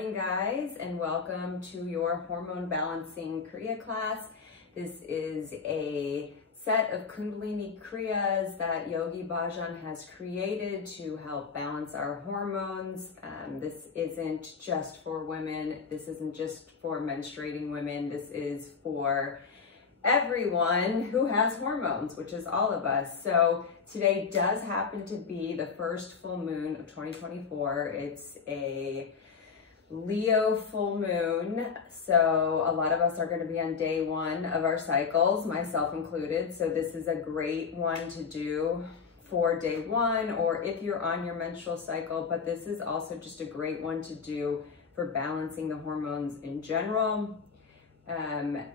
morning, guys, and welcome to your hormone balancing Kriya class. This is a set of Kundalini Kriyas that Yogi Bhajan has created to help balance our hormones. This isn't just for women. This isn't just for menstruating women. This is for everyone who has hormones, which is all of us. So today does happen to be the first full moon of 2024. It's a Leo full moon, so a lot of us are going to be on day one of our cycles, myself included. So this is a great one to do for day one, or if you're on your menstrual cycle, but this is also just a great one to do for balancing the hormones in general.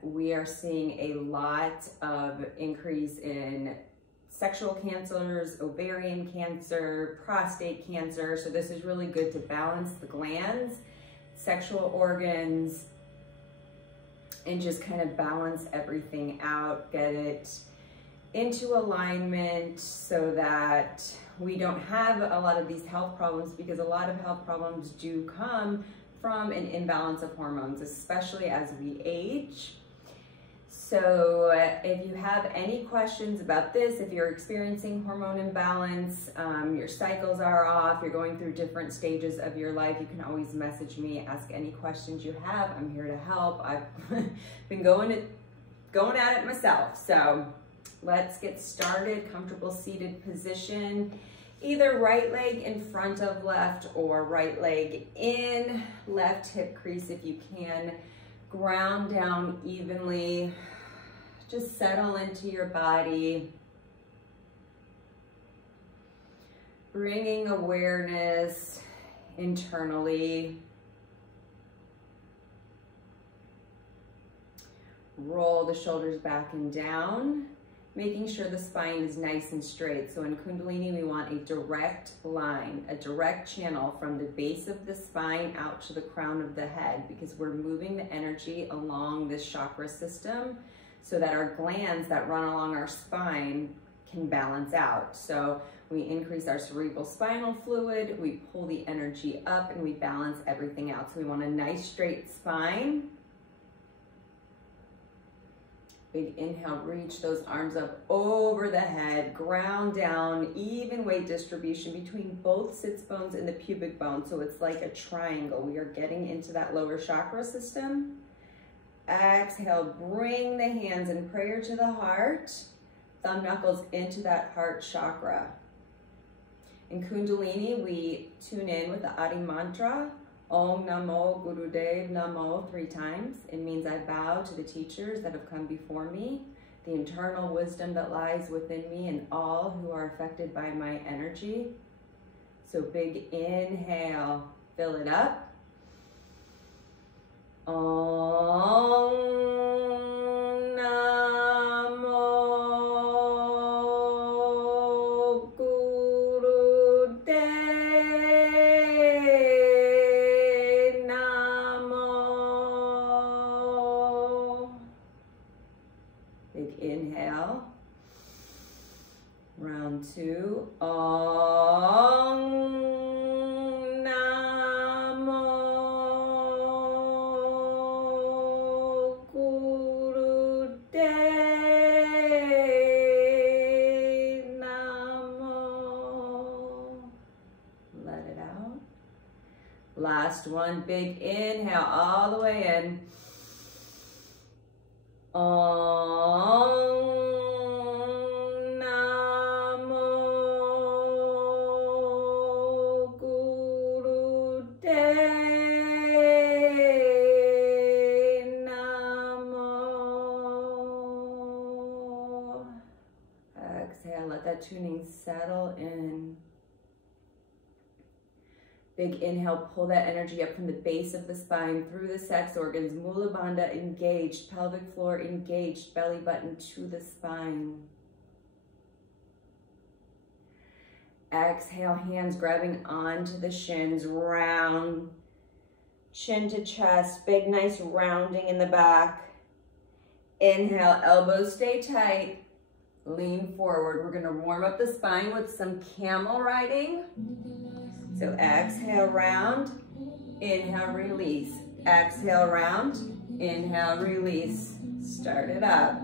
We are seeing a lot of increase in sexual cancers, ovarian cancer, prostate cancer. So this is really good to balance the glands, sexual organs, and just kind of balance everything out, get it into alignment so that we don't have a lot of these health problems, because a lot of health problems do come from an imbalance of hormones, especially as we age. So if you have any questions about this, if you're experiencing hormone imbalance, your cycles are off, you're going through different stages of your life, you can always message me, ask any questions you have. I'm here to help. I've been going at it myself. So let's get started. Comfortable seated position. Either right leg in front of left or right leg in, left hip crease if you can. Ground down evenly. Just settle into your body. Bringing awareness internally. Roll the shoulders back and down, making sure the spine is nice and straight. So in Kundalini, we want a direct line, a direct channel from the base of the spine out to the crown of the head, because we're moving the energy along this chakra system so that our glands that run along our spine can balance out. So we increase our cerebral spinal fluid, we pull the energy up, and we balance everything out. So we want a nice straight spine. Big inhale, reach those arms up over the head, ground down, even weight distribution between both sits bones and the pubic bone. So it's like a triangle. We are getting into that lower chakra system. Exhale, bring the hands in prayer to the heart, thumb knuckles into that heart chakra. In Kundalini, we tune in with the Adi mantra, Om Namo Gurudev Namo 3 times. It means I bow to the teachers that have come before me, the internal wisdom that lies within me, and all who are affected by my energy. So big inhale, fill it up. Om Namo Round 2. Om Namo Gurudev Namo. Let it out. Last one. Big inhale all the way in. Om tuning settle in. Big inhale, pull that energy up from the base of the spine through the sex organs, Mula Bandha engaged, pelvic floor engaged, belly button to the spine. Exhale, hands grabbing onto the shins, round, chin to chest, big nice rounding in the back. Inhale, elbows stay tight. Lean forward. We're going to warm up the spine with some camel riding. So exhale, round. Inhale, release. Exhale, round. Inhale, release. Start it up.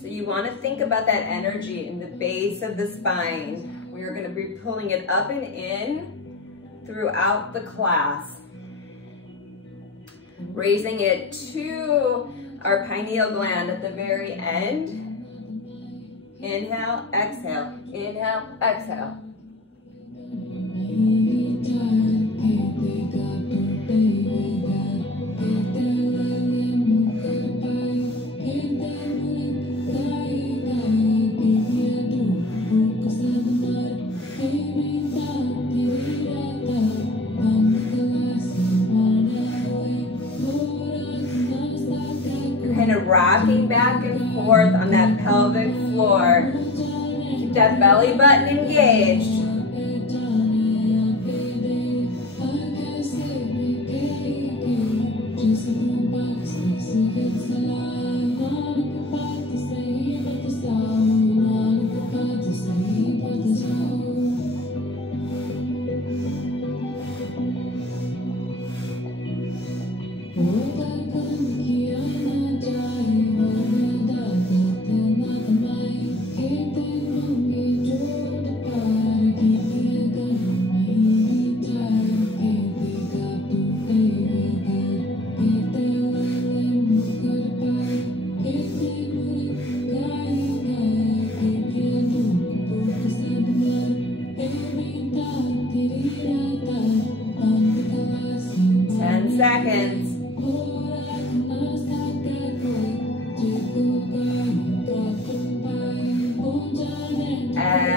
So you want to think about that energy in the base of the spine. We are going to be pulling it up and in throughout the class. Raising it to our pineal gland at the very end. Inhale, exhale, inhale, exhale. Rocking back and forth on that pelvic floor. Keep that belly button engaged.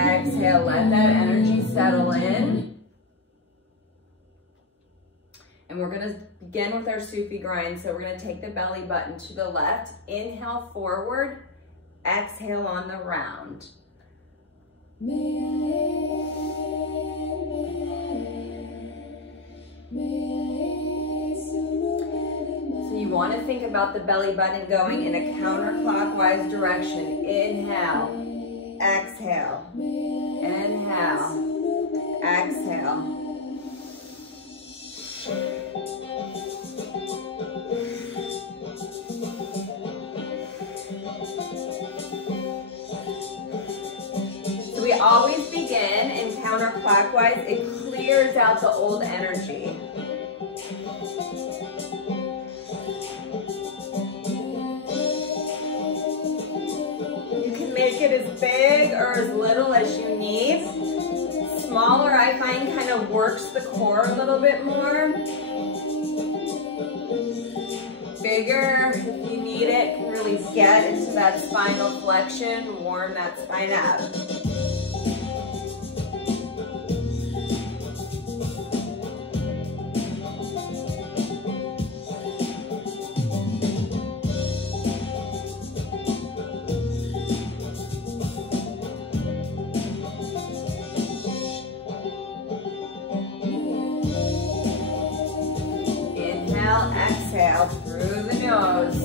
Exhale, let that energy settle in. And we're going to begin with our Sufi grind. So we're going to take the belly button to the left. Inhale forward. Exhale on the round. So you want to think about the belly button going in a counterclockwise direction. Inhale. Exhale, inhale, exhale. So we always begin in counterclockwise. It clears out the old energy. Make it as big or as little as you need. Smaller, I find, kind of works the core a little bit more. Bigger, if you need it, can really get into that spinal flexion, warm that spine out. Exhale through the nose.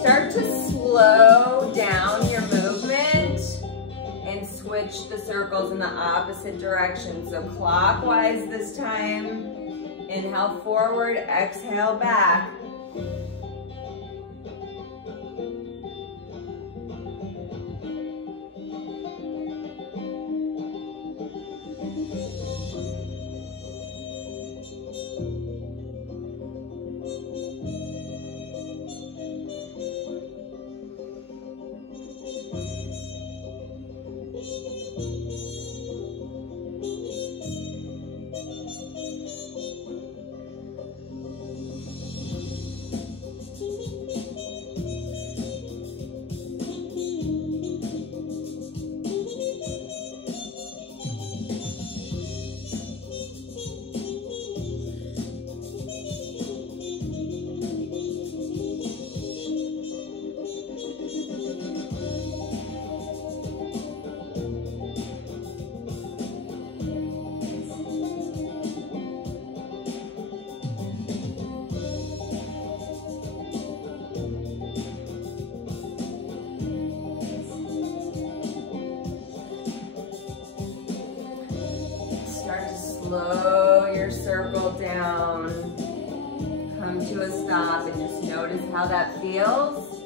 Start to slow down your movement and switch the circles in the opposite direction. So clockwise this time. Inhale forward, exhale back. slow your circle down. Come to a stop and just notice how that feels.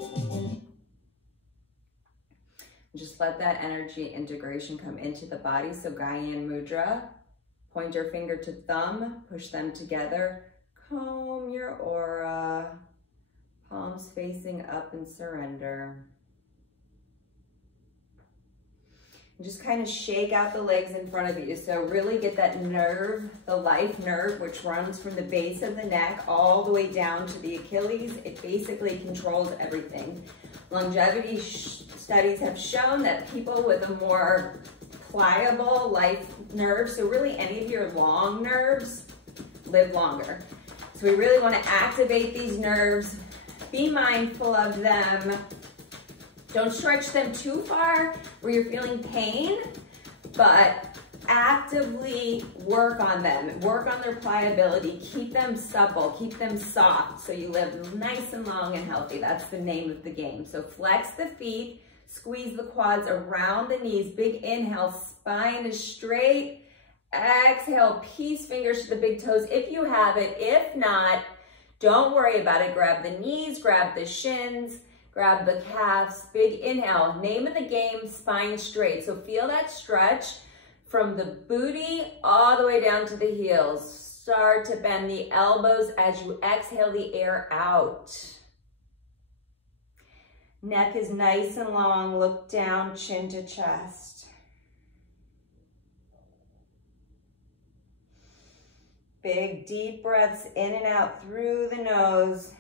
Just let that energy integration come into the body. So Gyan Mudra, point your finger to thumb, push them together, comb your aura, palms facing up and surrender. And just kind of shake out the legs in front of you. So really get that nerve, the life nerve, which runs from the base of the neck all the way down to the Achilles. It basically controls everything. Longevity studies have shown that people with a more pliable life nerve, so really any of your long nerves, live longer. So we really want to activate these nerves, be mindful of them. Don't stretch them too far where you're feeling pain, but actively work on them. Work on their pliability. Keep them supple. Keep them soft so you live nice and long and healthy. That's the name of the game. So flex the feet, squeeze the quads around the knees. Big inhale, spine is straight. Exhale, peace fingers to the big toes if you have it. If not, don't worry about it. Grab the knees, grab the shins, grab the calves. Big inhale. Name of the game, spine straight. So feel that stretch from the booty all the way down to the heels. Start to bend the elbows as you exhale the air out. Neck is nice and long. Look down, chin to chest. Big deep breaths in and out through the nose.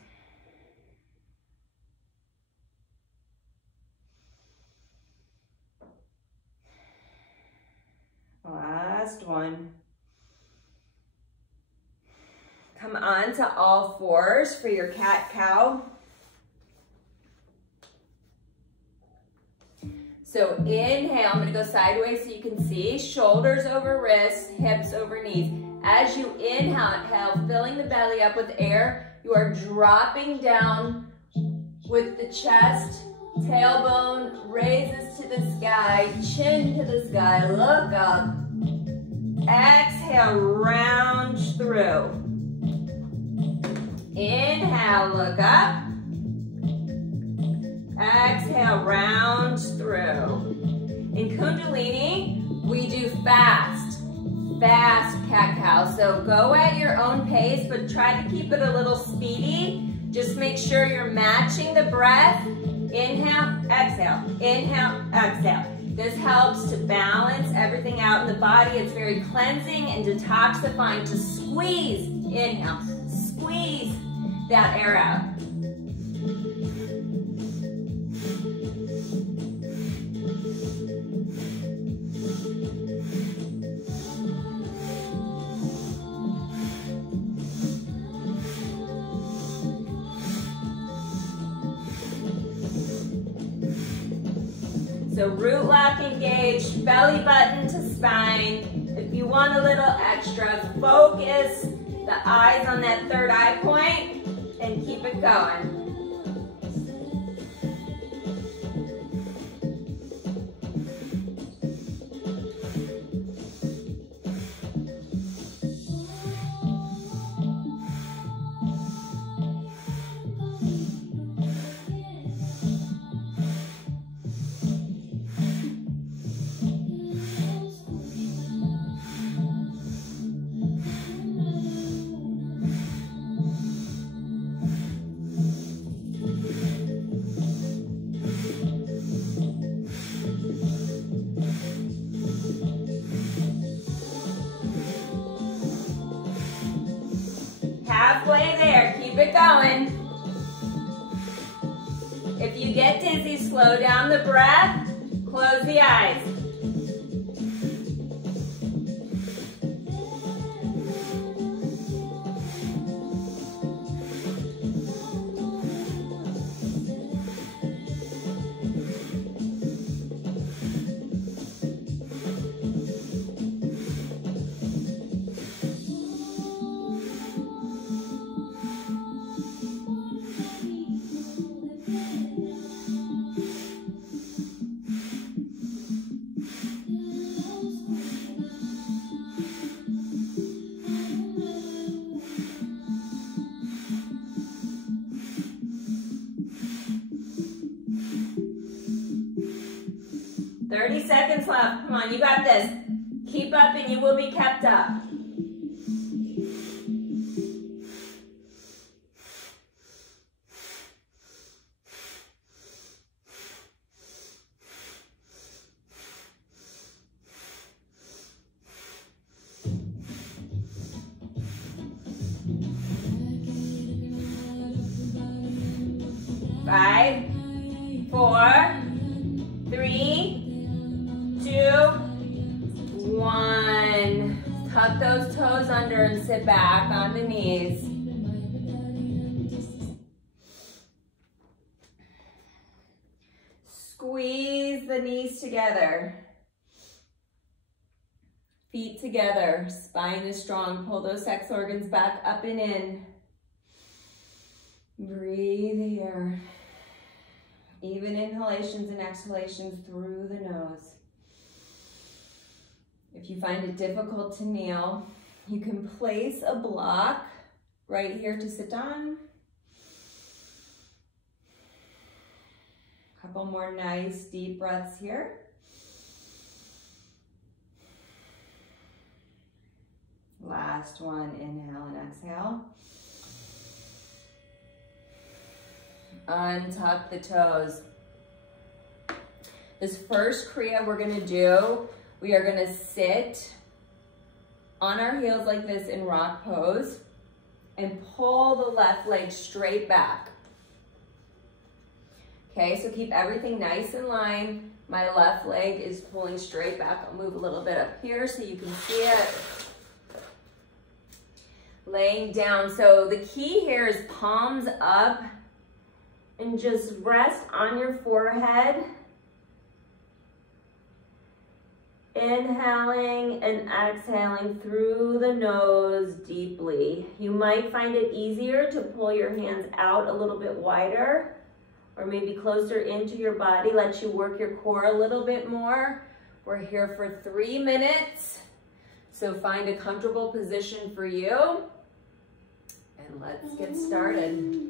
Last one. Come on to all fours for your cat-cow. So inhale, I'm gonna go sideways so you can see. Shoulders over wrists, hips over knees. As you inhale, filling the belly up with air, you are dropping down with the chest. Tailbone raises to the sky, chin to the sky, look up. Exhale, round through. Inhale, look up. Exhale, round through. In Kundalini, we do fast cat-cow. So go at your own pace, but try to keep it a little speedy. Just make sure you're matching the breath. Inhale, exhale, inhale, exhale. This helps to balance everything out in the body. It's very cleansing and detoxifying to squeeze. Inhale, squeeze that air out. So root lock engaged, belly button to spine. If you want a little extra, focus the eyes on that third eye point and keep it going. Halfway there, keep it going. If you get dizzy, slow down the breath, close the eyes. 30 seconds left. Come on, you got this. Keep up and you will be kept up. Five, 4, 3, 2, 1. Tuck those toes under and sit back on the knees. Squeeze the knees together. Feet together. Spine is strong. Pull those sex organs back up and in. Breathe here. Even inhalations and exhalations through the nose. If you find it difficult to kneel, you can place a block right here to sit on. Couple more nice deep breaths here. Last one, inhale and exhale. Untuck the toes. This first Kriya we're gonna do, we are gonna sit on our heels like this in rock pose and pull the left leg straight back. Okay, so keep everything nice in line. My left leg is pulling straight back. I'll move a little bit up here so you can see it. Laying down. So the key here is palms up and just rest on your forehead. Inhaling and exhaling through the nose deeply. You might find it easier to pull your hands out a little bit wider or maybe closer into your body. Let you work your core a little bit more. We're here for 3 minutes. So find a comfortable position for you. And let's get started.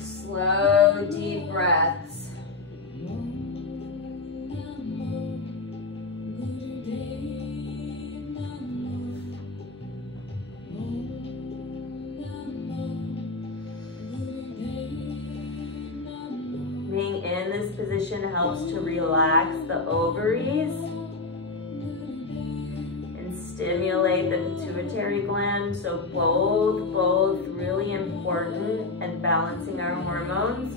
Slow, deep breaths. Being in this position helps to relax the ovaries and stimulate the pituitary gland. So both really important and balancing our hormones.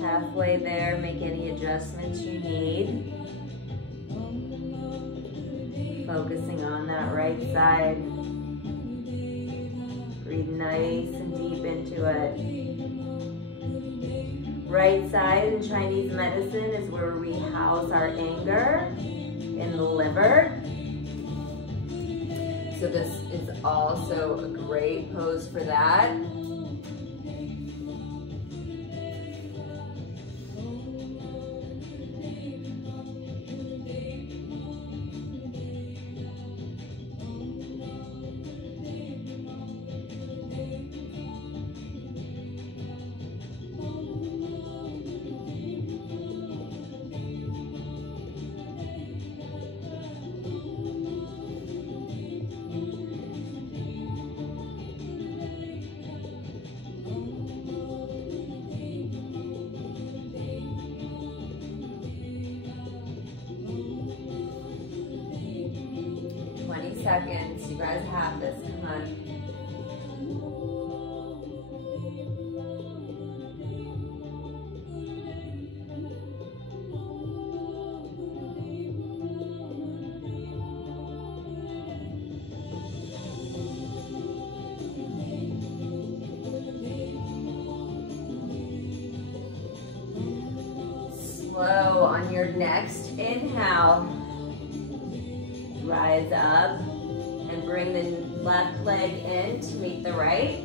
Halfway there, make any adjustments you need. Focusing on that right side. Breathe nice and deep into it. Right side in Chinese medicine is where we house our anger in the liver. So this is also a great pose for that. seconds. You guys have this. Come on. Slow on your next inhale. Rise up and bring the left leg in to meet the right.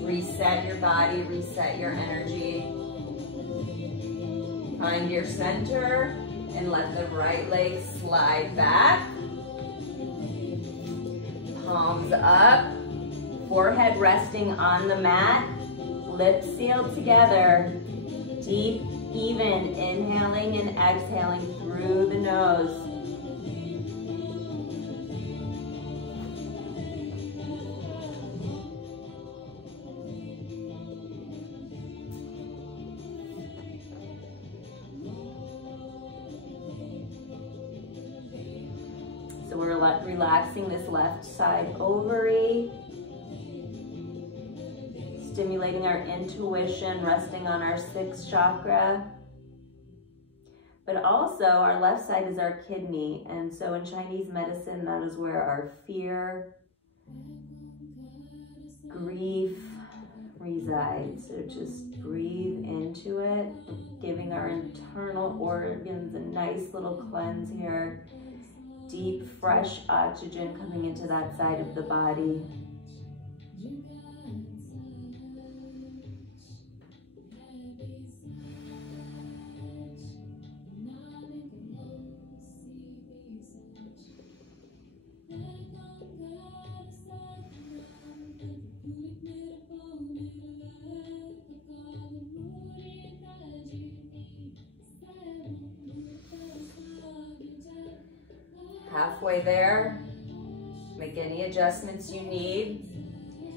Reset your body, reset your energy. Find your center and let the right leg slide back. Palms up, forehead resting on the mat, lips sealed together. Deep, even inhaling and exhaling through the nose. So we're relaxing this left side ovary, stimulating our intuition, resting on our 6th chakra. But also our left side is our kidney. And so in Chinese medicine, that is where our fear, grief resides. So just breathe into it, giving our internal organs a nice little cleanse here. Deep, fresh oxygen coming into that side of the body. Halfway there, make any adjustments you need.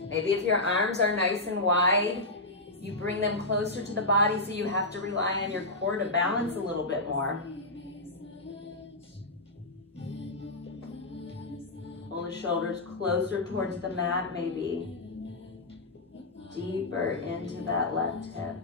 Maybe if your arms are nice and wide, you bring them closer to the body so you have to rely on your core to balance a little bit more. Pull the shoulders closer towards the mat, maybe deeper into that left hip.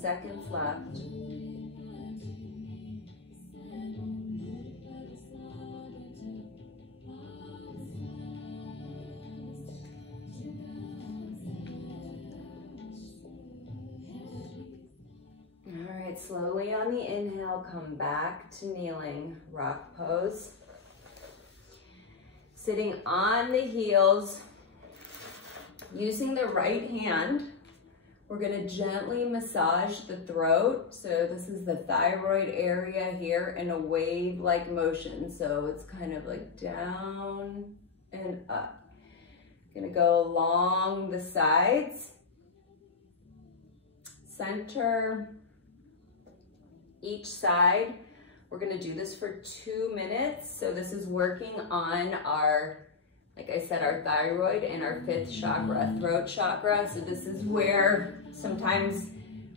Seconds left. All right, slowly on the inhale, come back to kneeling, rock pose. Sitting on the heels, using the right hand, we're gonna gently massage the throat. So this is the thyroid area here in a wave-like motion. So it's kind of like down and up. Gonna go along the sides, center, each side. We're gonna do this for 2 minutes. So this is working on our, like I said, our thyroid and our 5th chakra, throat chakra. So this is where sometimes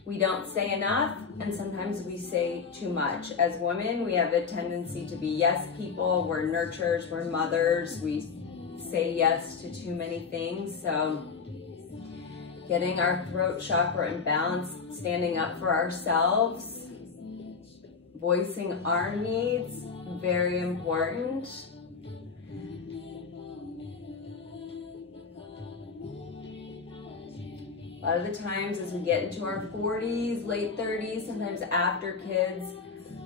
we don't say enough and sometimes we say too much. As women, we have a tendency to be yes people. We're nurturers, we're mothers. We say yes to too many things. So getting our throat chakra in balance, standing up for ourselves, voicing our needs, very important. lot of the times as we get into our 40s, late 30s, sometimes after kids,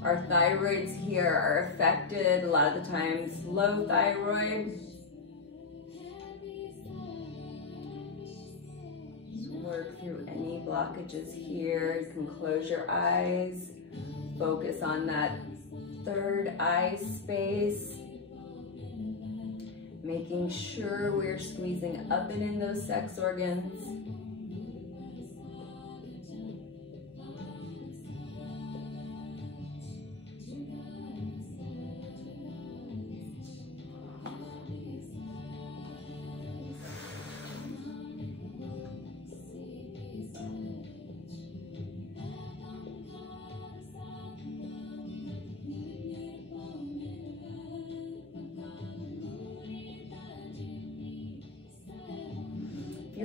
our thyroids here are affected. A lot of the times low thyroid. Just work through any blockages here. You can close your eyes. Focus on that third eye space. Making sure we're squeezing up and in those sex organs.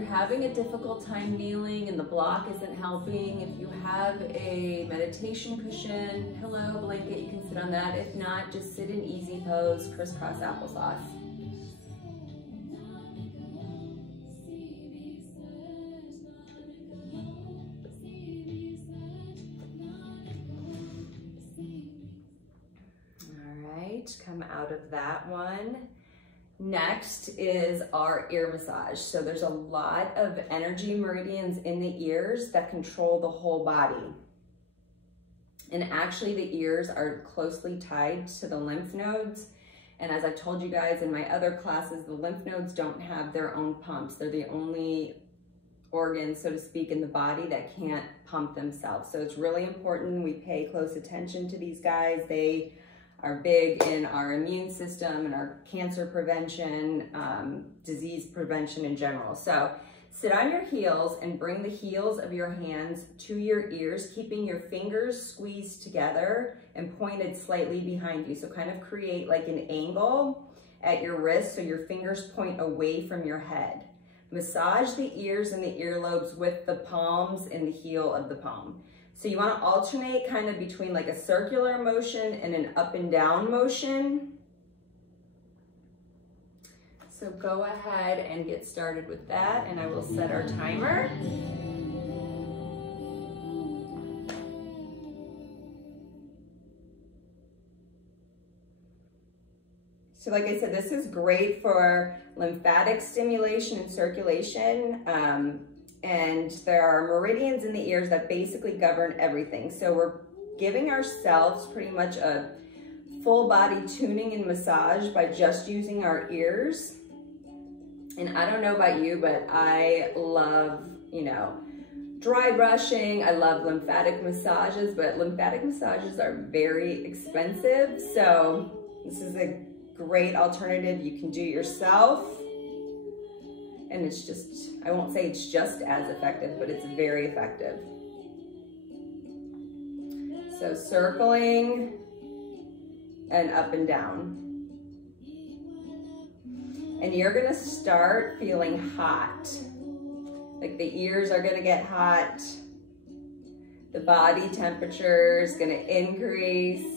Having a difficult time kneeling and the block isn't helping, if you have a meditation cushion, pillow, blanket, you can sit on that. If not, just sit in easy pose, crisscross applesauce. All right, come out of that one. Next is our ear massage. So there's a lot of energy meridians in the ears that control the whole body. And actually the ears are closely tied to the lymph nodes. And as I've told you guys in my other classes, the lymph nodes don't have their own pumps. They're the only organs, so to speak, in the body that can't pump themselves. So it's really important we pay close attention to these guys. They are big in our immune system and our cancer prevention, disease prevention in general. So sit on your heels and bring the heels of your hands to your ears, keeping your fingers squeezed together and pointed slightly behind you. So kind of create like an angle at your wrist so your fingers point away from your head. Massage the ears and the earlobes with the palms and the heel of the palm. So you want to alternate kind of between like a circular motion and an up and down motion. So go ahead and get started with that, and I will set our timer. So like I said, this is great for lymphatic stimulation and circulation. And there are meridians in the ears that basically govern everything. So we're giving ourselves pretty much a full body tuning and massage by just using our ears. And I don't know about you, but I love, dry brushing. I love lymphatic massages, but lymphatic massages are very expensive. So this is a great alternative you can do yourself. And it's just, I won't say it's just as effective, but it's very effective. So circling and up and down. And you're gonna start feeling hot. Like the ears are gonna get hot. The body temperature is gonna increase.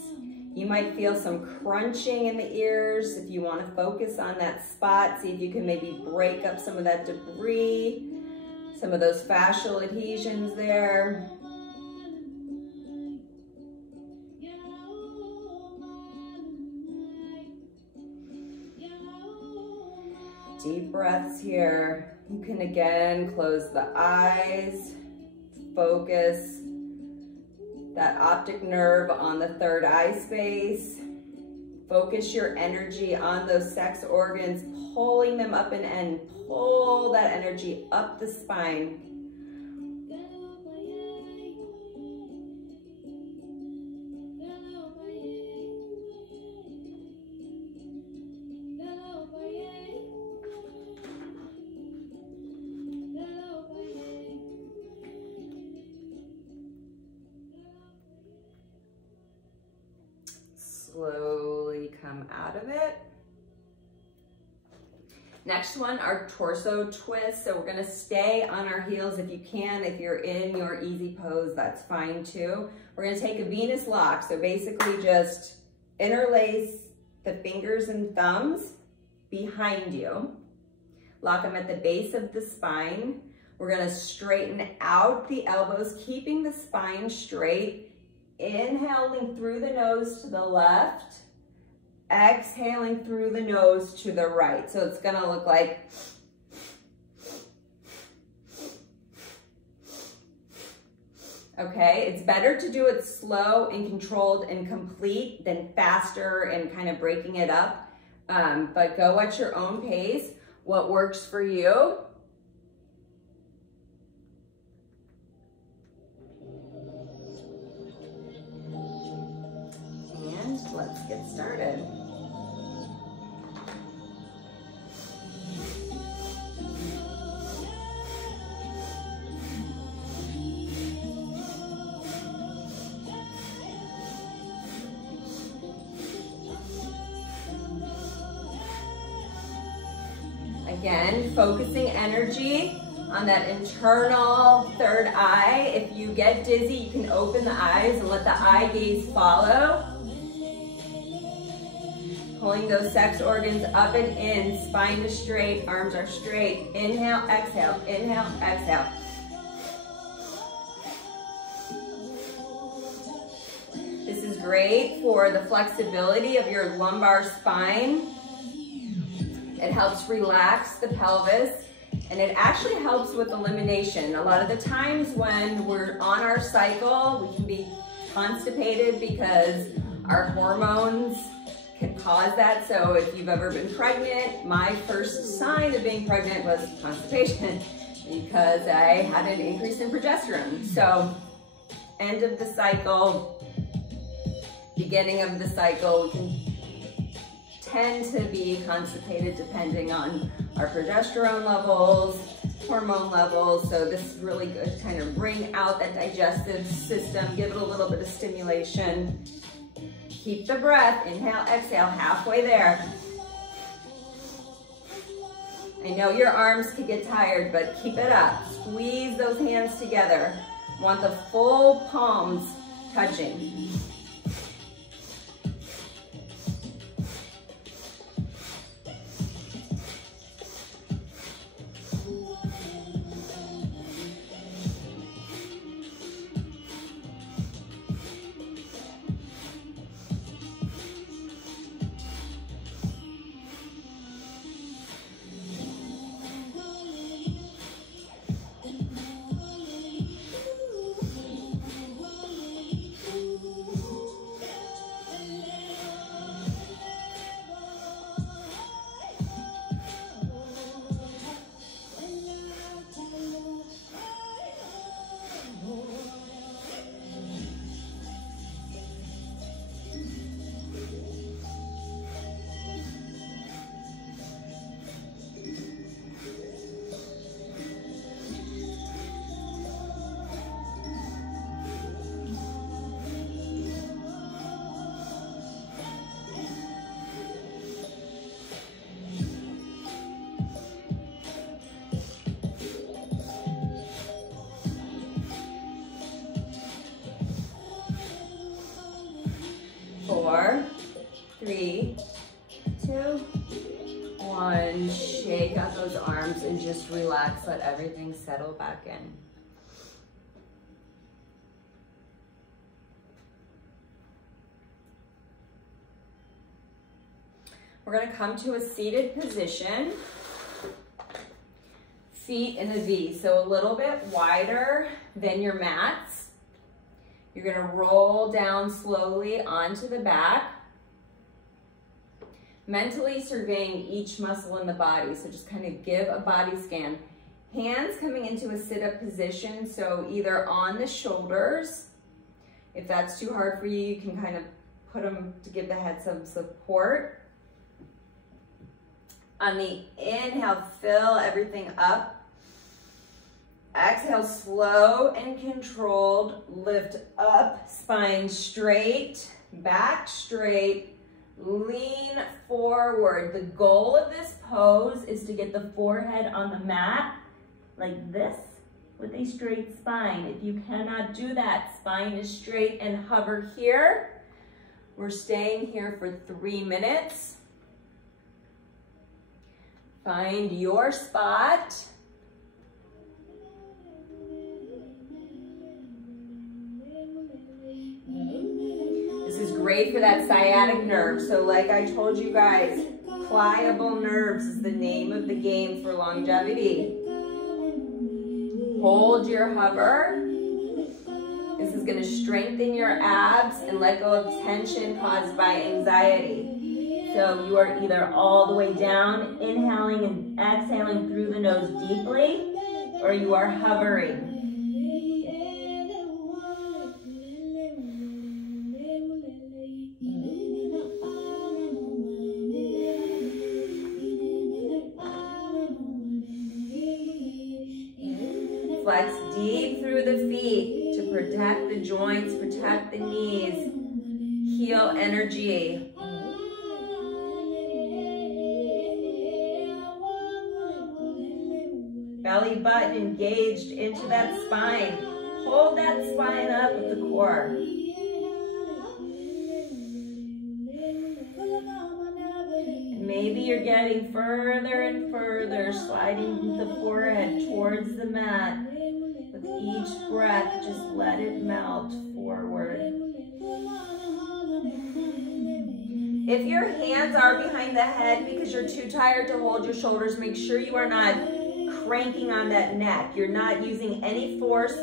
You might feel some crunching in the ears. If you want to focus on that spot, see if you can maybe break up some of that debris, some of those fascial adhesions there. Deep breaths here. You can again close the eyes, focus that optic nerve on the third eye space. Focus your energy on those sex organs, pulling them up and in. Pull that energy up the spine. Slowly come out of it. Next one, our torso twist. So we're gonna stay on our heels if you can. If you're in your easy pose, that's fine too. We're gonna take a Venus lock. So basically just interlace the fingers and thumbs behind you. Lock them at the base of the spine. We're gonna straighten out the elbows, keeping the spine straight. Inhaling through the nose to the left, exhaling through the nose to the right. So it's gonna look like okay, it's better to do it slow and controlled and complete than faster and kind of breaking it up. But go at your own pace. What works for you? And let's get started. Again, focusing energy on that internal third eye. If you get dizzy, you can open the eyes and let the eye gaze follow. Pulling those sex organs up and in, spine is straight, arms are straight. Inhale, exhale, inhale, exhale. This is great for the flexibility of your lumbar spine. It helps relax the pelvis, and it actually helps with elimination. A lot of the times when we're on our cycle, we can be constipated because our hormones can cause that. So if you've ever been pregnant, my first sign of being pregnant was constipation because I had an increase in progesterone. So end of the cycle, beginning of the cycle, we can tend to be constipated depending on our progesterone levels, hormone levels. So this is really good to kind of bring out that digestive system, give it a little bit of stimulation. Keep the breath, inhale, exhale, halfway there. I know your arms could get tired, but keep it up. Squeeze those hands together. Want the full palms touching. Four, three, two, one. Shake out those arms and just relax. Let everything settle back in. We're going to come to a seated position. Feet in a V, so a little bit wider than your mats. You're gonna roll down slowly onto the back, mentally surveying each muscle in the body. So just kind of give a body scan. Hands coming into a sit-up position, so either on the shoulders. If that's too hard for you, you can kind of put them to give the head some support. On the inhale, fill everything up. Exhale, slow and controlled. Lift up, spine straight, back straight, lean forward. The goal of this pose is to get the forehead on the mat like this with a straight spine. If you cannot do that, spine is straight and hover here. We're staying here for 3 minutes. Find your spot. sciatic nerve. So like I told you guys, pliable nerves is the name of the game for longevity. Hold your hover. This is going to strengthen your abs and let go of tension caused by anxiety. So you are either all the way down, inhaling and exhaling through the nose deeply, or you are hovering. Flex deep through the feet to protect the joints, protect the knees, heal energy. Belly button engaged into that spine. Hold that spine up with the core. Maybe you're getting further and further, sliding the forehead towards the mat. With each breath, just let it melt forward. If your hands are behind the head because you're too tired to hold your shoulders, make sure you are not cranking on that neck. You're not using any force.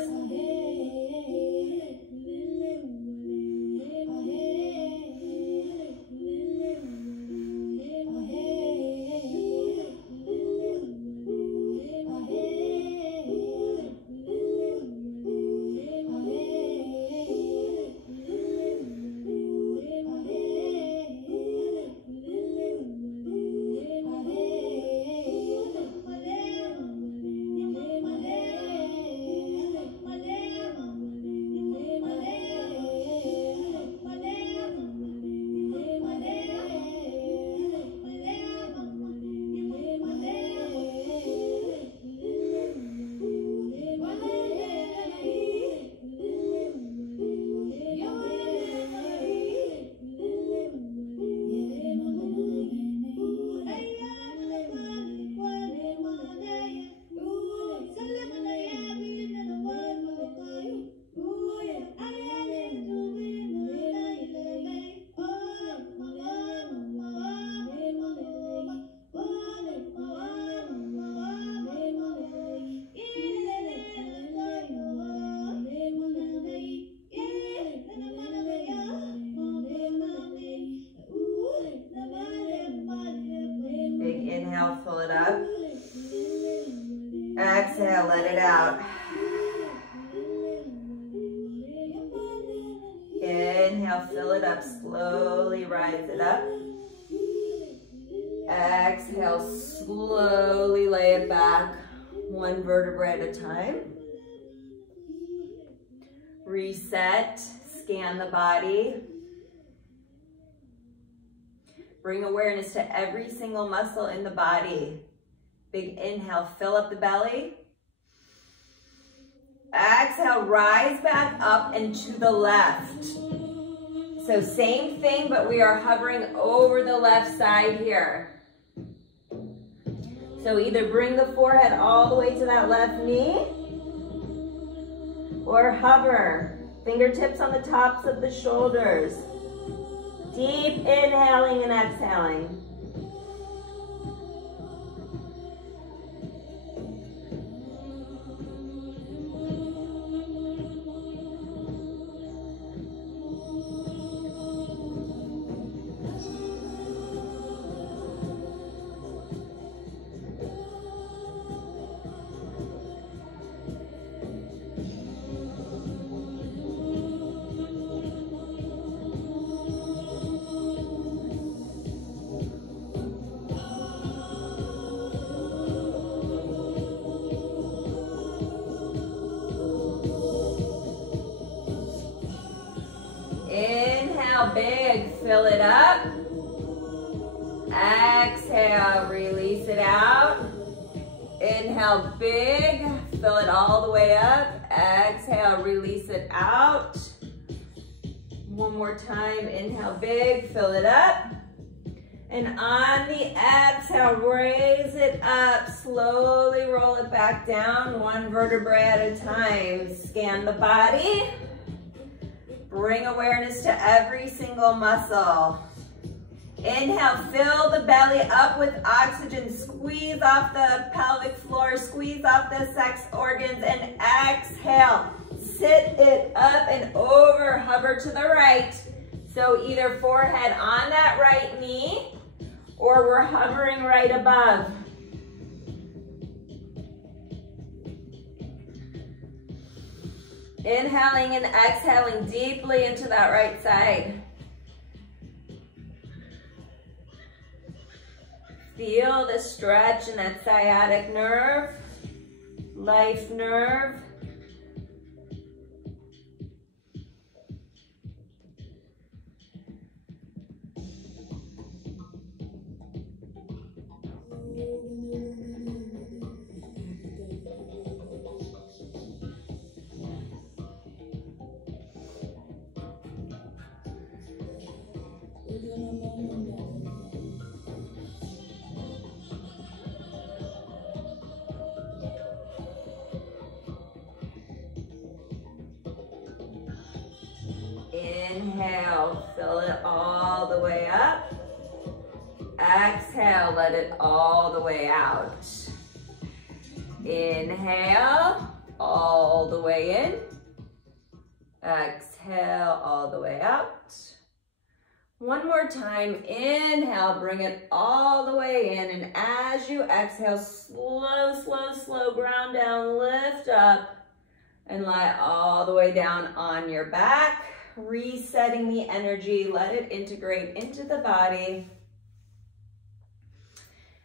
Fill it up. Exhale, let it out. Inhale, fill it up. Slowly rise it up. Exhale, slowly lay it back. One vertebra at a time. Reset, scan the body. Bring awareness to every single muscle in the body. Big inhale, fill up the belly. Exhale, rise back up and to the left. So same thing, but we are hovering over the left side here. So either bring the forehead all the way to that left knee, or hover. Fingertips on the tops of the shoulders. Deep inhaling and exhaling. Inhale, big, fill it up. Exhale, release it out. Inhale, big, fill it all the way up. Exhale, release it out. One more time, inhale, big, fill it up. And on the exhale, raise it up. Slowly roll it back down, one vertebrae at a time. Scan the body. Bring awareness to every single muscle. Inhale, fill the belly up with oxygen. Squeeze off the pelvic floor, squeeze off the sex organs, and exhale. Sit it up and over, hover to the right. So either forehead on that right knee, or we're hovering right above. Inhaling and exhaling deeply into that right side. Feel the stretch in that sciatic nerve, life nerve. Inhale, fill it all the way up. Exhale, let it all the way out. Inhale, all the way in. Exhale, all the way out. One more time, inhale, bring it all the way in, and as you exhale, slow, slow, slow, ground down, lift up, and lie all the way down on your back, resetting the energy, let it integrate into the body.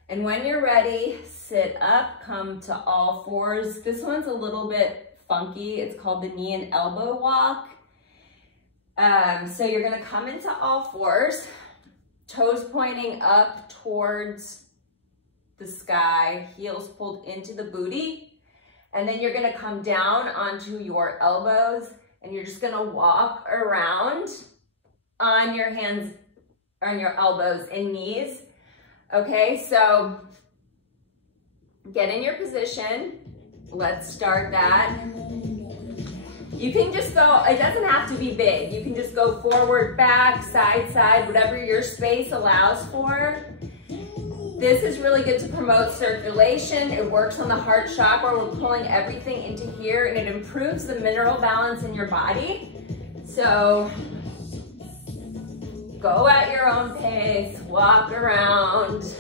And when you're ready, sit up, come to all fours. This one's a little bit funky. It's called the knee and elbow walk. So you're gonna come into all fours, toes pointing up towards the sky, heels pulled into the booty, and then you're gonna come down onto your elbows, and you're just gonna walk around on your hands, on your elbows and knees. Okay, so get in your position. Let's start that. You can just go, it doesn't have to be big. You can just go forward, back, side, side, whatever your space allows for. This is really good to promote circulation. It works on the heart chakra. We're pulling everything into here, and it improves the mineral balance in your body. So go at your own pace, walk around.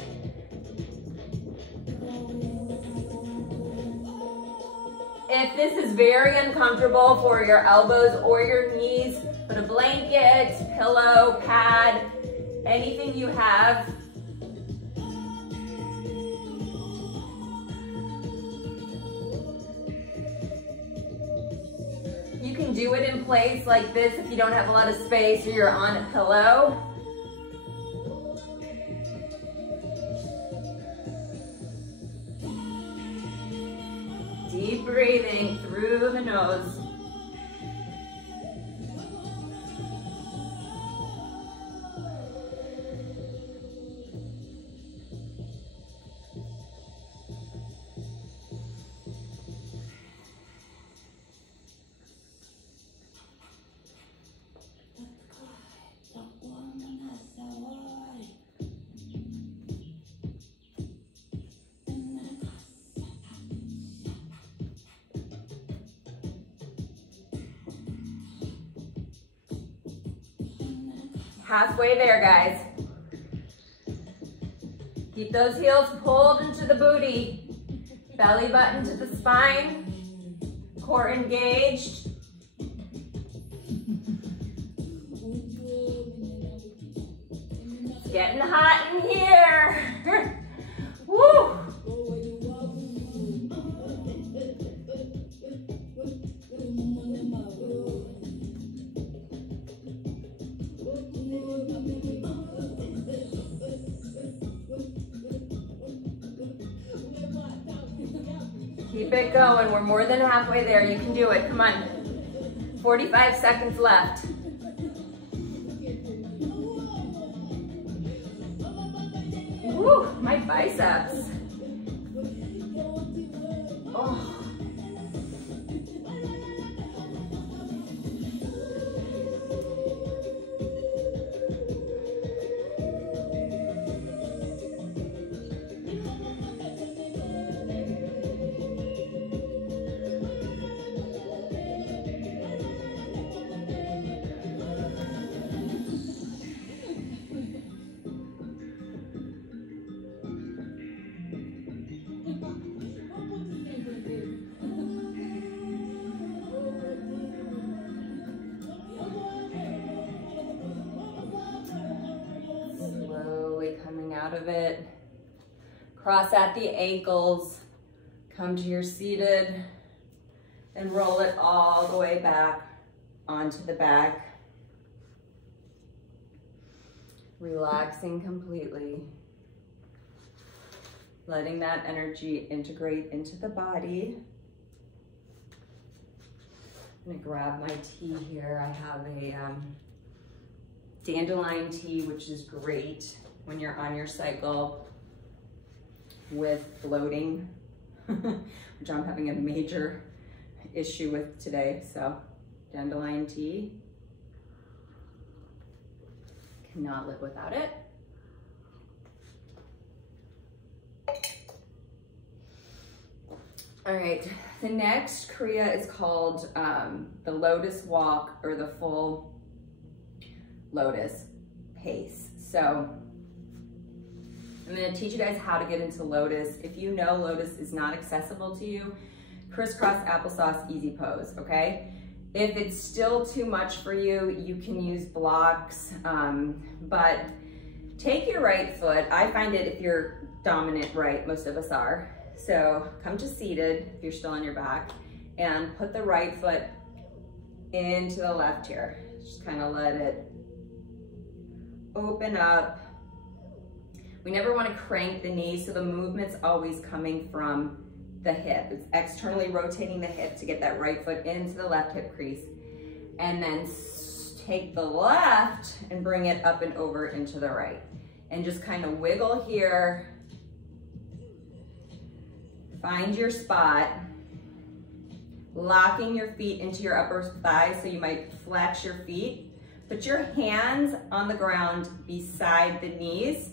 If this is very uncomfortable for your elbows or your knees, put a blanket, pillow, pad, anything you have. You can do it in place like this if you don't have a lot of space or you're on a pillow. Deep breathing through the nose. Halfway there, guys. Keep those heels pulled into the booty. Belly button to the spine. Core engaged. It's getting hot in here. Woo! Keep it going. We're more than halfway there. You can do it. Come on. 45 seconds left. Woo, my biceps. Oh. Cross at the ankles, come to your seated, and roll it all the way back onto the back. Relaxing completely. Letting that energy integrate into the body. I'm gonna grab my tea here. I have a dandelion tea, which is great when you're on your cycle with bloating, which I'm having a major issue with today. So dandelion tea, cannot live without it. All right, the next Kriya is called the Lotus Walk, or the full Lotus pace. So I'm gonna teach you guys how to get into Lotus. If you know Lotus is not accessible to you, crisscross applesauce easy pose, okay? If it's still too much for you, you can use blocks, but take your right foot. I find it if you're dominant right, most of us are. So come to seated if you're still on your back, and put the right foot into the left here. Just kind of let it open up. We never want to crank the knees, so the movement's always coming from the hip. It's externally rotating the hip to get that right foot into the left hip crease. And then take the left and bring it up and over into the right. And just kind of wiggle here. Find your spot, locking your feet into your upper thighs, so you might flex your feet. Put your hands on the ground beside the knees.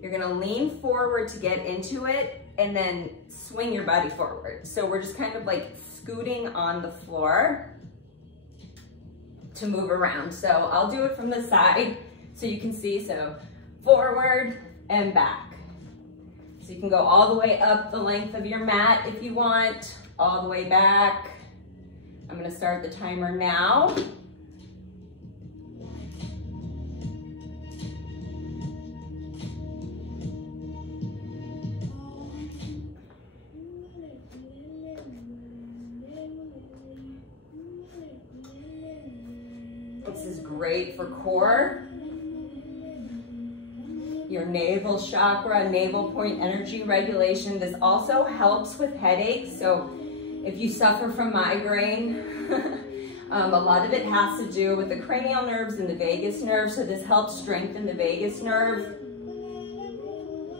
You're gonna lean forward to get into it, and then swing your body forward. So we're just kind of like scooting on the floor to move around. So I'll do it from the side so you can see. So forward and back. So you can go all the way up the length of your mat if you want, all the way back. I'm gonna start the timer now. This is great for core, your navel chakra, navel point energy regulation. This also helps with headaches. So if you suffer from migraine, a lot of it has to do with the cranial nerves and the vagus nerve. So this helps strengthen the vagus nerve,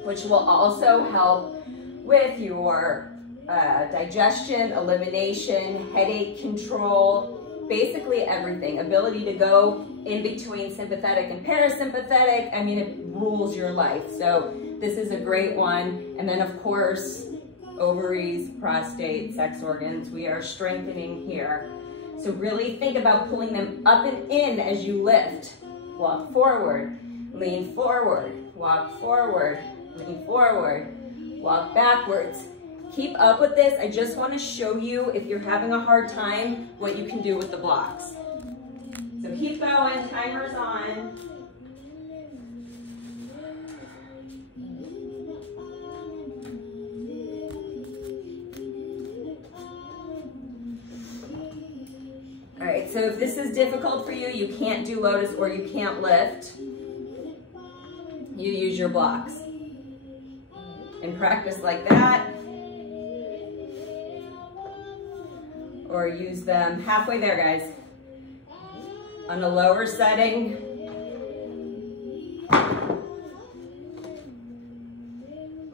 which will also help with your digestion, elimination, headache control, basically everything. Ability to go in between sympathetic and parasympathetic. I mean, it rules your life. So this is a great one. And then of course, ovaries, prostate, sex organs, we are strengthening here. So really think about pulling them up and in as you lift. Walk forward, lean forward, walk forward, lean forward, walk backwards. Keep up with this. I just want to show you, if you're having a hard time, what you can do with the blocks. So keep going, timer's on. All right, so if this is difficult for you, you can't do Lotus or you can't lift, you use your blocks. And practice like that. Or use them halfway there, guys. On a lower setting.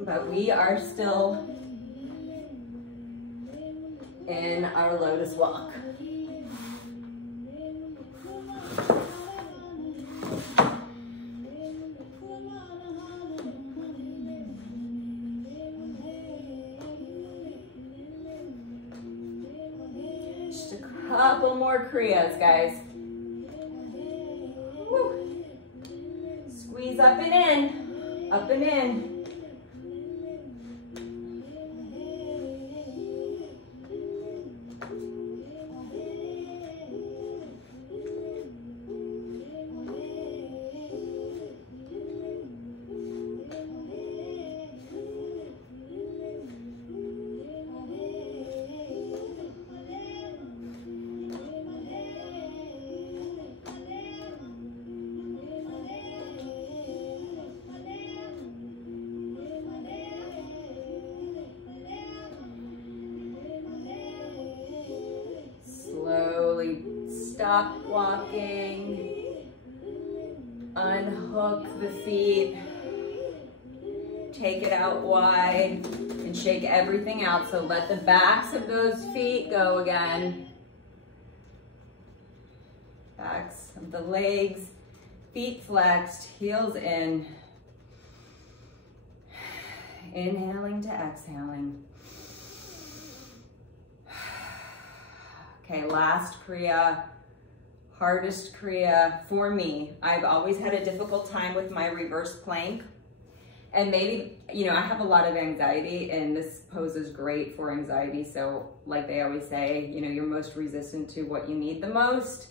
But we are still in our Lotus walk. Couple more Kriyas, guys. Woo. Squeeze up and in, up and in. stop walking. Unhook the feet. Take it out wide and shake everything out. So let the backs of those feet go again. Backs of the legs, feet flexed, heels in. Inhaling to exhaling. Okay, last Kriya, hardest Kriya for me. I've always had a difficult time with my reverse plank. And maybe, you know, I have a lot of anxiety and this pose is great for anxiety. So like they always say, you know, you're most resistant to what you need the most.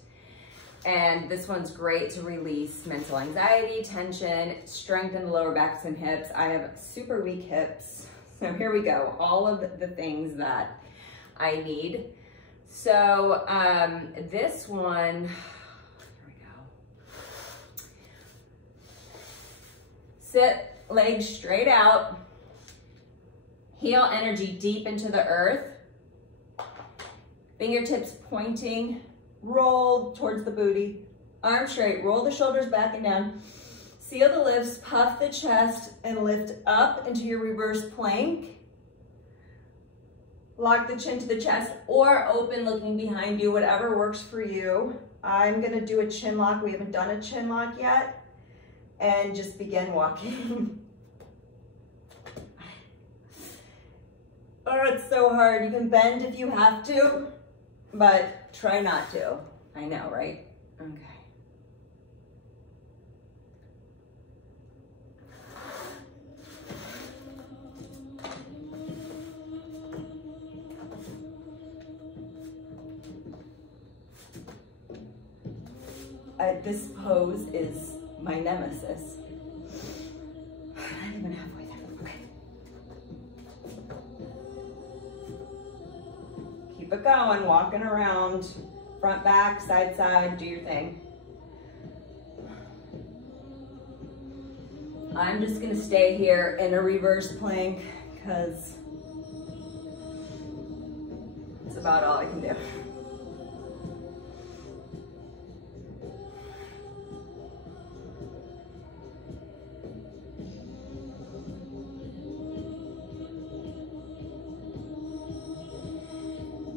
And this one's great to release mental anxiety, tension, strengthen the lower backs and hips. I have super weak hips. So here we go. All of the things that I need. So this one, here we go. Sit, legs straight out. Heel energy deep into the earth. Fingertips pointing. Roll towards the booty. Arms straight. Roll the shoulders back and down. Seal the lifts. Puff the chest and lift up into your reverse plank. Lock the chin to the chest or open looking behind you, whatever works for you. I'm gonna do a chin lock. We haven't done a chin lock yet. And just begin walking. Oh, it's so hard. You can bend if you have to, but try not to. I know, right? Okay. This pose is my nemesis. Not even halfway there. Okay. Keep it going, walking around, front, back, side, side, do your thing. I'm just gonna stay here in a reverse plank because it's about all I can do.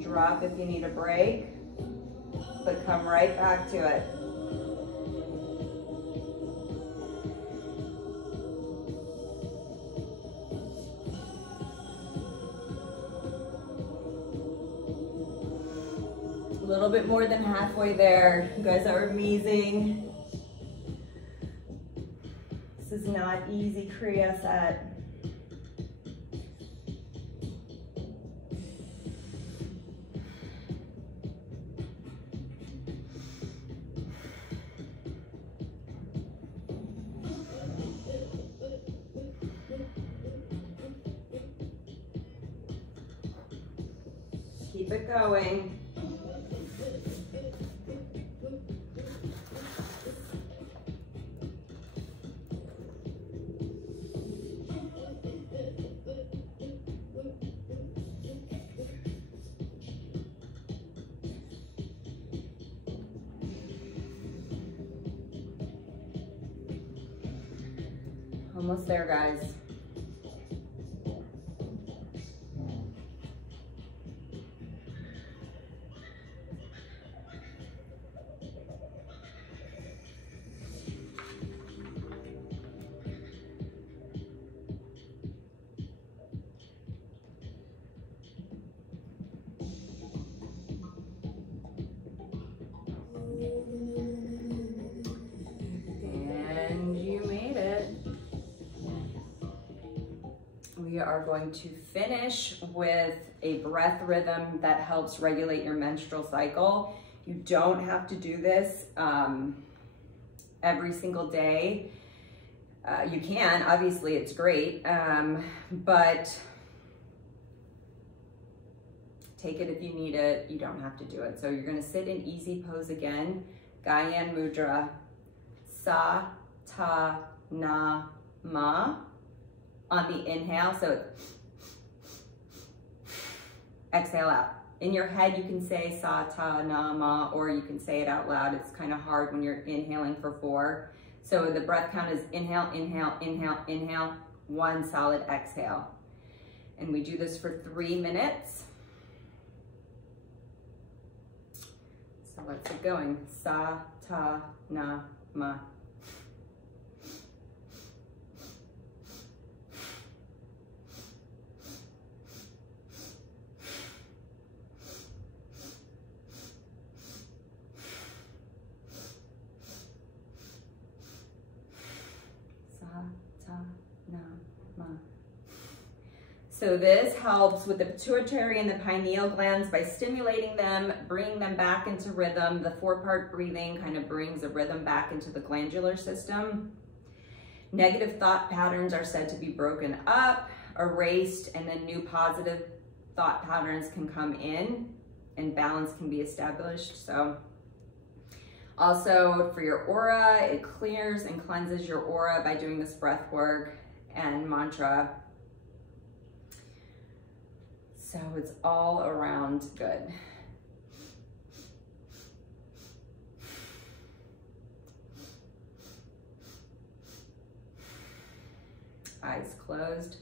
Drop if you need a break, but come right back to it. A little bit more than halfway there. You guys are amazing. This is not easy Kriya set. Keep it going. Almost there, guys. We are going to finish with a breath rhythm that helps regulate your menstrual cycle. You don't have to do this every single day. You can, obviously it's great, but take it if you need it. You don't have to do it. So you're gonna sit in easy pose again. Gyan Mudra, Sa, Ta, Na, Ma. On the inhale, so exhale out. In your head, you can say sa, ta, na, ma, or you can say it out loud. It's kind of hard when you're inhaling for 4. So the breath count is inhale, inhale, inhale, inhale, 1 solid exhale. And we do this for 3 minutes. So let's get going. Sa, ta, na, ma. So this helps with the pituitary and the pineal glands by stimulating them, bringing them back into rhythm. The 4-part breathing kind of brings a rhythm back into the glandular system. Negative thought patterns are said to be broken up, erased, and then new positive thought patterns can come in and balance can be established. So also for your aura, it clears and cleanses your aura by doing this breath work and mantra. So it's all around good. Eyes closed.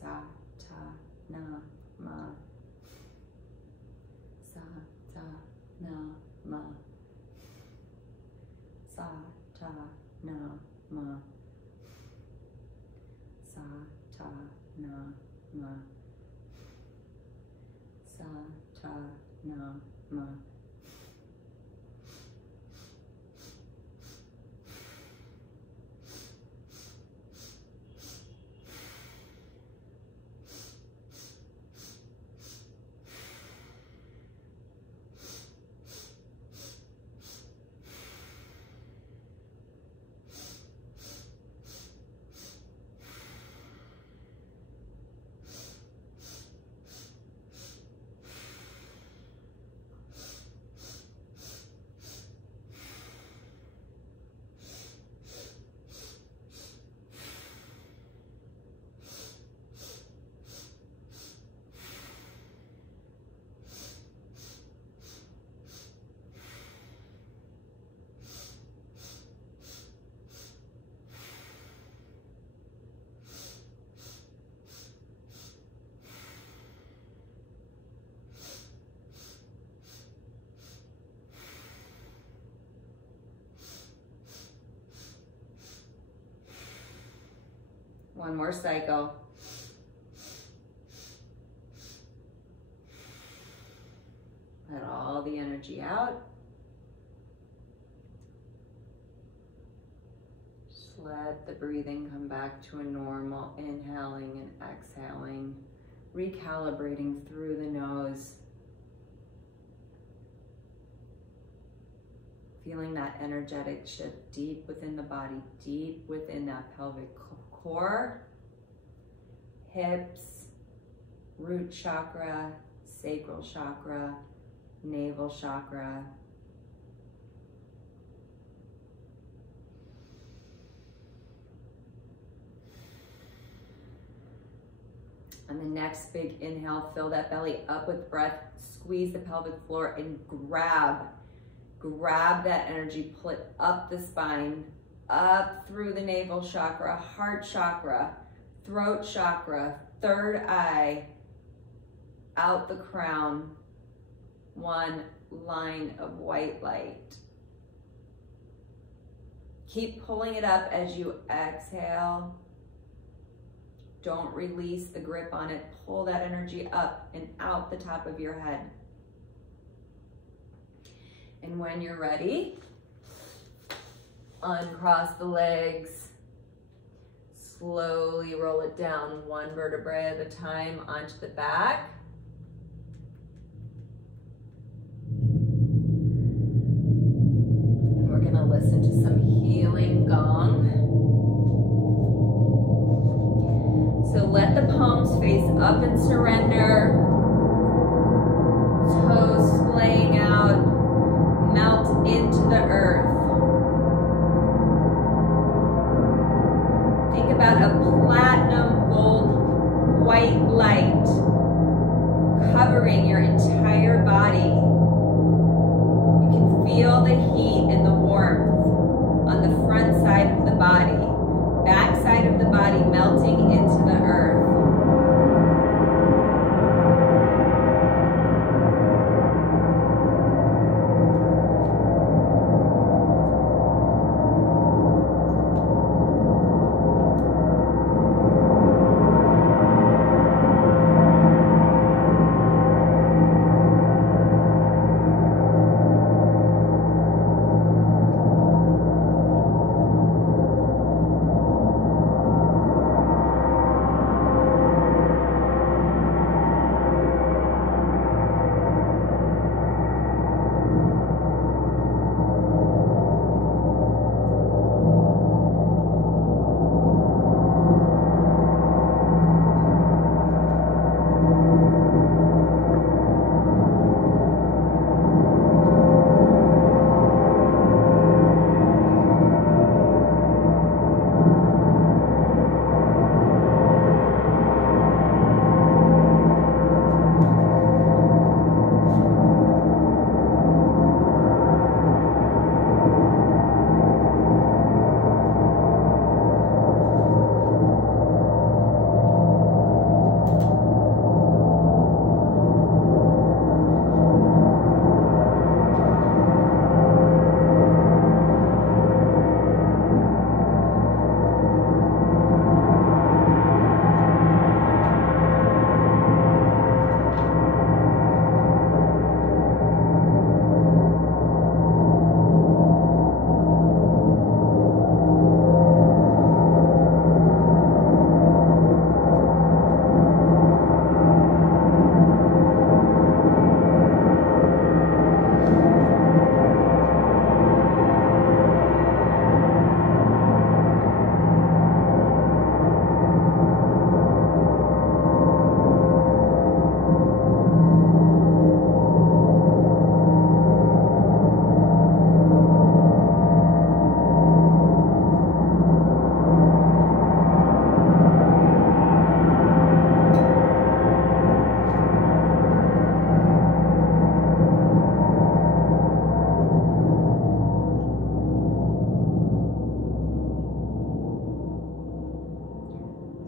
Sa, ta, na, ma. Sa, ta, na, ma. Sa, ta, na, ma. Sa, ta, na, ma. Sa, ta, na, ma. One more cycle. Let all the energy out. Just let the breathing come back to a normal inhaling and exhaling, recalibrating through the nose. Feeling that energetic shift deep within the body, deep within that pelvic core, hips, root chakra, sacral chakra, navel chakra. On the next big inhale, fill that belly up with breath, squeeze the pelvic floor and grab that energy, pull it up the spine, up through the navel chakra, heart chakra, throat chakra, third eye, out the crown, one line of white light. Keep pulling it up as you exhale. Don't release the grip on it. Pull that energy up and out the top of your head. And when you're ready, uncross the legs, slowly roll it down one vertebrae at a time onto the back. And we're gonna listen to some healing gong. So let the palms face up and surrender, toes splaying out. covering your entire body. You can feel the heat and the warmth on the front side of the body, back side of the body melting into the earth.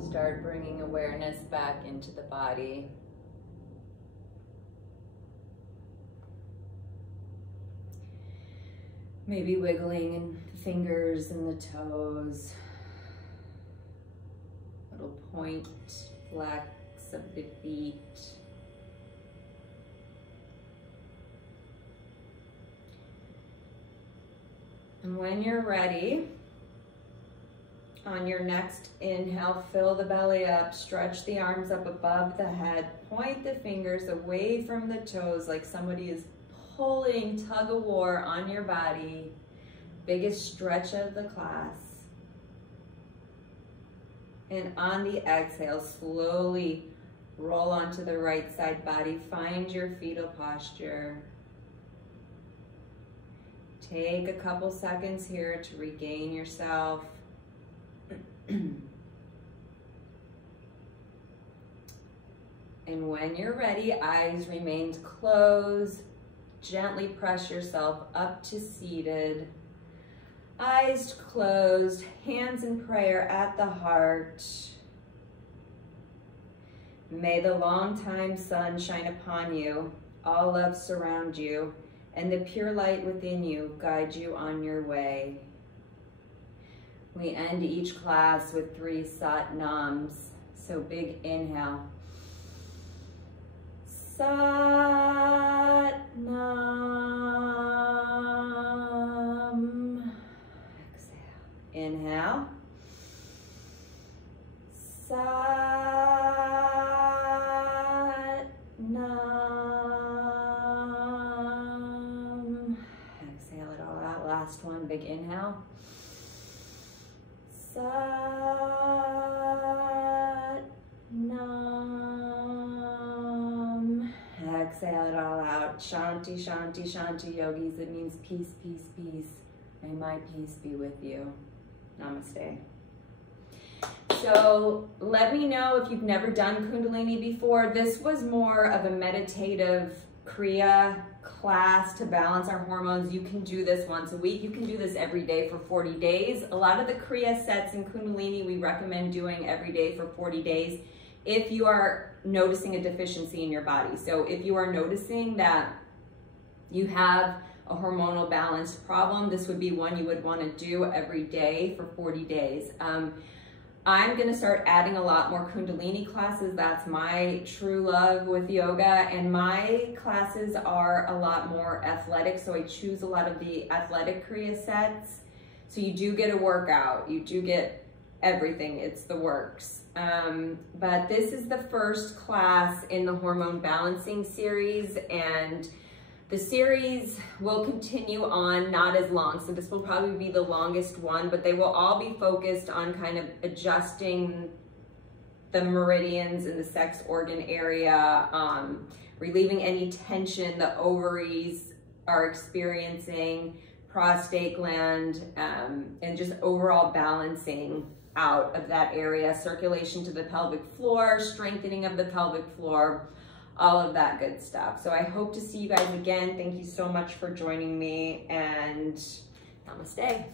Start bringing awareness back into the body. Maybe wiggling in the fingers and the toes. Little point flex of the feet. And when you're ready, on your next inhale, fill the belly up, stretch the arms up above the head, point the fingers away from the toes like somebody is pulling tug of war on your body. Biggest stretch of the class. And on the exhale, slowly roll onto the right side body. Find your fetal posture. Take a couple seconds here to regain yourself. And when you're ready, eyes remained closed. Gently press yourself up to seated. Eyes closed, hands in prayer at the heart. May the long-time sun shine upon you, all love surround you, and the pure light within you guide you on your way. We end each class with 3 Sat Nams. So big inhale. Sat Nam. Exhale. Inhale. Sat Nam. Exhale it all out. Last one. Big inhale. Sat Nam. Exhale it all out. Shanti, Shanti, Shanti, yogis. It means peace, peace, peace. May my peace be with you. Namaste. So let me know if you've never done Kundalini before. This was more of a meditative Kriya class to balance our hormones. You can do this once a week. You can do this every day for 40 days. A lot of the Kriya sets in Kundalini we recommend doing every day for 40 days if you are noticing a deficiency in your body. So if you are noticing that you have a hormonal balance problem, this would be one you would want to do every day for 40 days. I'm going to start adding a lot more Kundalini classes. That's my true love with yoga, and my classes are a lot more athletic, so I choose a lot of the athletic Kriya sets. So you do get a workout, you do get everything, it's the works. But this is the first class in the hormone balancing series, and the series will continue on, not as long, so this will probably be the longest one, but they will all be focused on kind of adjusting the meridians in the sex organ area, relieving any tension the ovaries are experiencing, prostate gland, and just overall balancing out of that area, circulation to the pelvic floor, strengthening of the pelvic floor, all of that good stuff. So I hope to see you guys again. Thank you so much for joining me, and namaste.